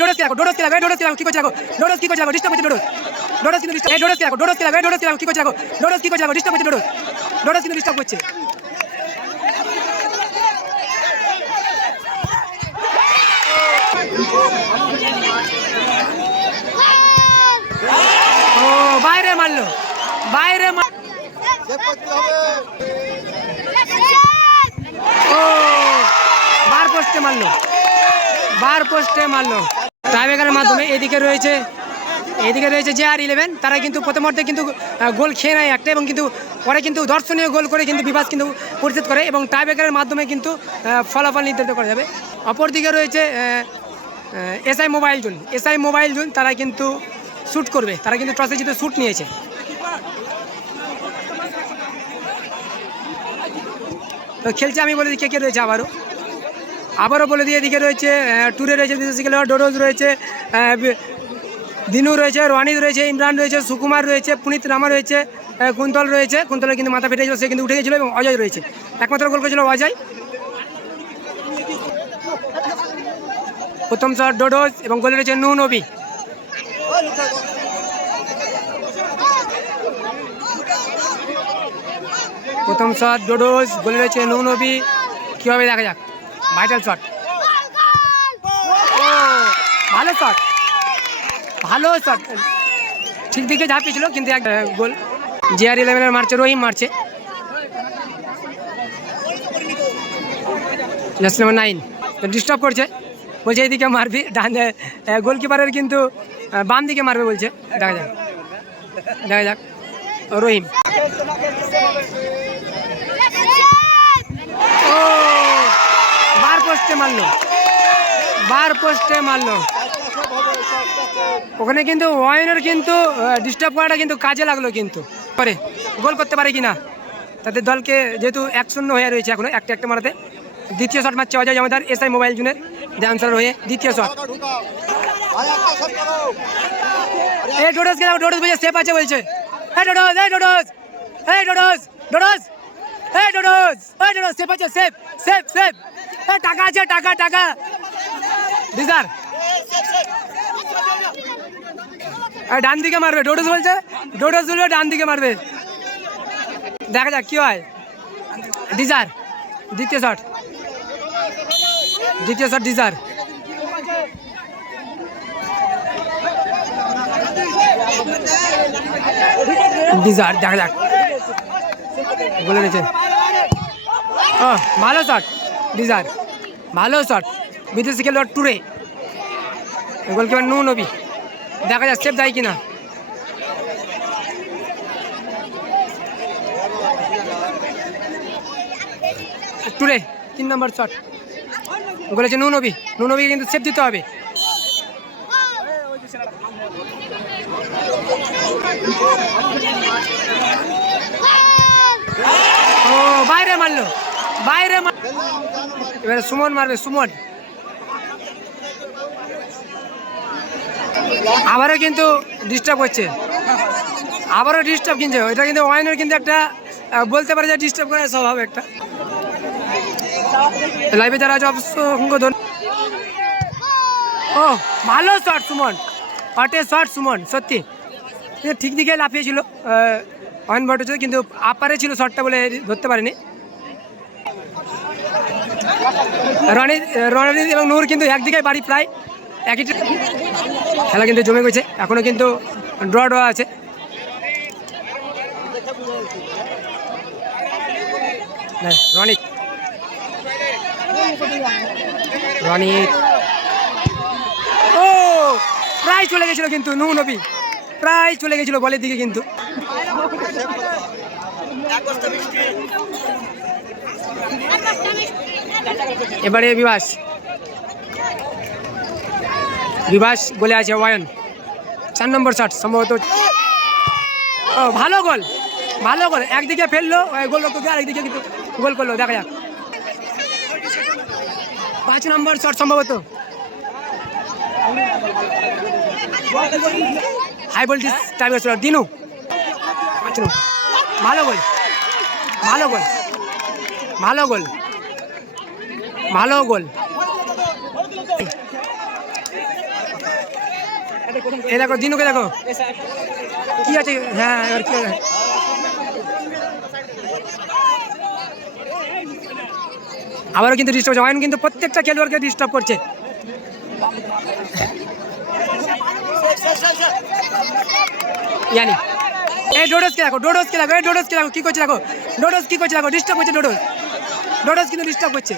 ডোডস কি করছে দেখো ডোডস কি করছে দেখো ডিস্টার্ব করছে ডোডস কিন্তু ডিস্টার্ব ডোডস কি করছে দেখো ডোডস কি করছে দেখো ডিস্টার্ব করছে ডোডস কিন্তু ডিস্টার্ব করছে। ও বাইরে মারলো বাইরে ও বার পোস্টে মারলো টাইব্রেকারের মাধ্যমে। এদিকে রয়েছে JR11, তারা কিন্তু প্রথমার্ধে কিন্তু গোল খেয়ে নেয় একটা এবং কিন্তু পরে কিন্তু দর্শনীয় গোল করে কিন্তু বিভাস কিন্তু পরিশোধ করে এবং টাইব্রেকারের মাধ্যমে কিন্তু ফলাফল নির্ধারিত করা যাবে। অপরদিকে রয়েছে SI মোবাইল জোন, তারা কিন্তু শ্যুট করবে, তারা কিন্তু টসে জিতে শ্যুট নিয়েছে। তো খেলছে আমি বলে দিই কে রয়েছে আবারও বলে দিয়ে এদিকে রয়েছে ট্যুরে রয়েছে বিদেশি খেলোয়াড় ডোডোজ রয়েছে, দিনু রয়েছে, রনিত রয়েছে, ইমরান রয়েছে, সুকুমার রয়েছে, পুনিত রামা রয়েছে, কুন্তল রয়েছে। কুন্তলের কিন্তু মাথা ফেটে গেছিল, সে কিন্তু উঠে গেছিলো এবং অজয় রয়েছে, একমাত্র গোল করেছিল অজয়। প্রথম শট ডোডোজ এবং গোলে রয়েছে নূর নবী। প্রথম শট ডোডোজ, গোলে রয়েছে নূর নবী। কীভাবে দেখা যাক, ভাইটাল শট, ভালো শট ঠিক দিকে ঝাঁপিয়েছিল কিন্তু এক গোল। JR11 মারছে, রহিম মারছে, জার্সি নাম্বার 9 ডিস্টার্ব করছে, বলছে এইদিকে মারবি, ডান গোলকিপারের কিন্তু বাম দিকে মারবে বলছে। দেখা যাক রহিম, ও বার পোস্টে মারলো। ওখানে কিন্তু ওয়াইনের কিন্তু ডিস্টার্ব করাটা কিন্তু কাজে লাগলো, কিন্তু পরে গোল করতে পারে কিনা তাদের দলকে, যেহেতু 1-0 হয়ে রয়েছে এখনো একটা মারাতে। দ্বিতীয় শট মারছে অজয় জমাদার SI মোবাইল জুনের ডান্সার হয়ে, দ্বিতীয় শট। এই ডোডোজ বলছে সেফ আছে বলছে, ডোডোজ সেফ আছে, সেফ টাকা আছে, টাকা ডিজার ডান দিকে মারবে, ডোডোজ বলছে ডান দিকে মারবে। দেখা যাক কি হয়। ডিজার দ্বিতীয় শট ডিজার, দেখা যাক বলে নিয়েছে। ভালো শট ডিজার, ভালো শট বিদেশি খেলোয়াড় ট্যুরে, গোলকিপার নূর নবী। দেখা যাক সেফ দেয় কিনা। ট্যুরে 3 নম্বর শট, বলেছে নূর নবীকে কিন্তু সেফ দিতে হবে। ও বাইরে মারলো, এবারে সুমন মারবে, আবারও কিন্তু ডিস্টার্ব হচ্ছে, কিন্তু এটা কিন্তু ওয়াইনের কিন্তু একটা বলতে পারে যে ডিস্টার্ব করার স্বভাব একটা। লাইভে যারা আছে অসংখ্য ধন্যবাদ। ও ভালো শট সুমন, সুমন সত্যি ঠিক দিকে লাফিয়েছিল ওয়াইন ভট্টাচার্য, কিন্তু আপারে ছিল শটটা বলে ধরতে পারেনি। রনিত এবং নূর কিন্তু একদিকে বাড়ি, প্রায় একই। খেলা কিন্তু জমে গেছে, এখনো কিন্তু ড্র আছে। রনিত ও প্রায় চলে গেছিল, কিন্তু নূর নবী প্রায় চলে গেছিল বলের দিকে, কিন্তু এবারে বিভাস গোলে আছে ওয়ায়ন, 4 নম্বর শট সম্ভবত। ও ভালো গোল, একদিকে ফেললো গোল রক্ষকে, আরেকদিকে কিন্তু গোল করলো। দেখা যাক 5 নম্বর শট সম্ভবত। হাই ভোল্টেজ টাইপের শট দিনু, ভালো গোল। এই দেখো দিনুকে দেখো কি আছে। হ্যাঁ এবার কি আছে? আবারও কিন্তু ডিস্টার্ব করছে, অয়ন কিন্তু প্রত্যেকটা খেলোয়াড়কে ডিস্টার্ব করছে। ইয়ানি এই ডোডোসকে দেখো, ডোডোসকে দেখো, এই ডোডোসকে দেখো কি করছে দেখো, ডোডোস কি করছে দেখো, ডিস্টার্ব করছে ডোডোস, ডোডোস কিন্তু ডিস্টার্ব করছে।